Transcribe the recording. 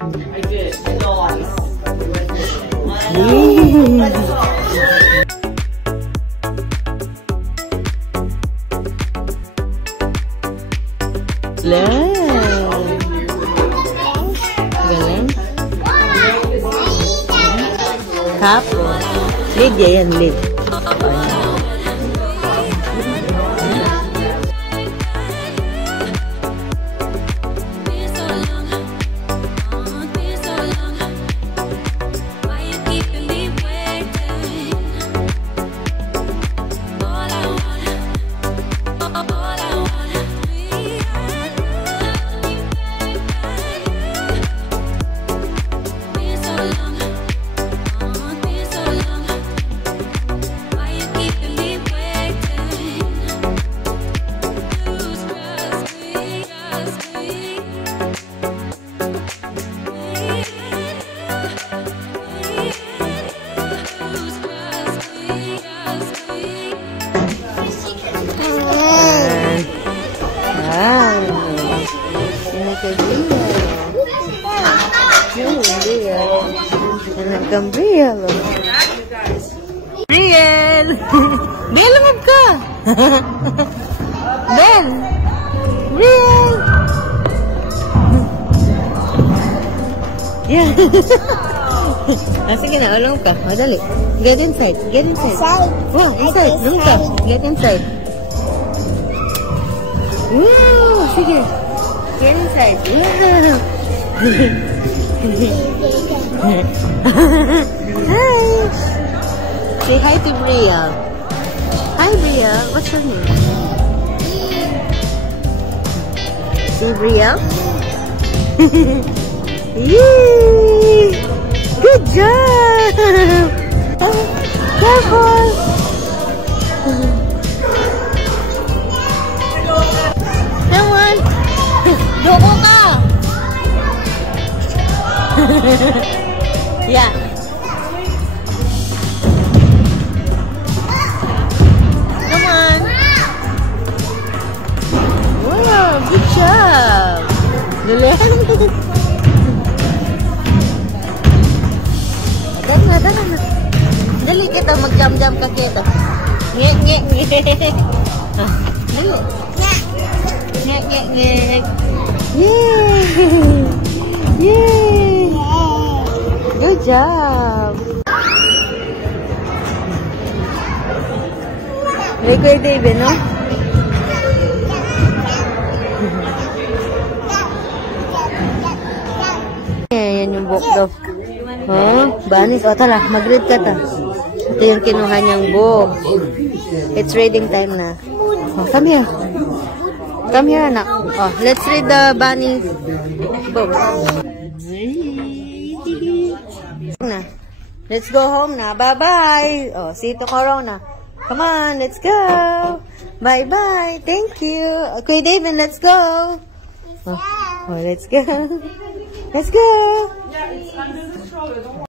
I did. Nice. Galing. Cup. Lid yan, lid. Brielle. Brielle! Brielle, lumab ka! Ben! Brielle! Yeah. Sige na, ulong ka. Madali. Get inside. Get inside. Wow, inside. Lumab ka. Get inside. Wow, sige. Get inside. Wow. Hi! Say hi to Brielle. Hi, Brielle. What's your name? Say Brielle. Yay! Good job! Careful! Come on! Doko ka! Yeah. Come on. Wow, good job. Dali. Dali kita mag-jam-jam ka kita. Ngek. Dali. Ngek. Yay! Yay! Good job! Very good, David, no? Yan yung book daw. Oh, banis. O, tala, mag-read ka ta. Ito yung kinuha niyang book. It's reading time na. Oh, come here. Come here, anak. Oh, let's read the bunny book. Na. Let's go home na. Bye-bye. Oh, see you tomorrow na. Come on, let's go. Bye-bye. Thank you. Okay, David, let's go. Oh, let's go. Let's go. Yeah, it's under the stroller. Don't worry.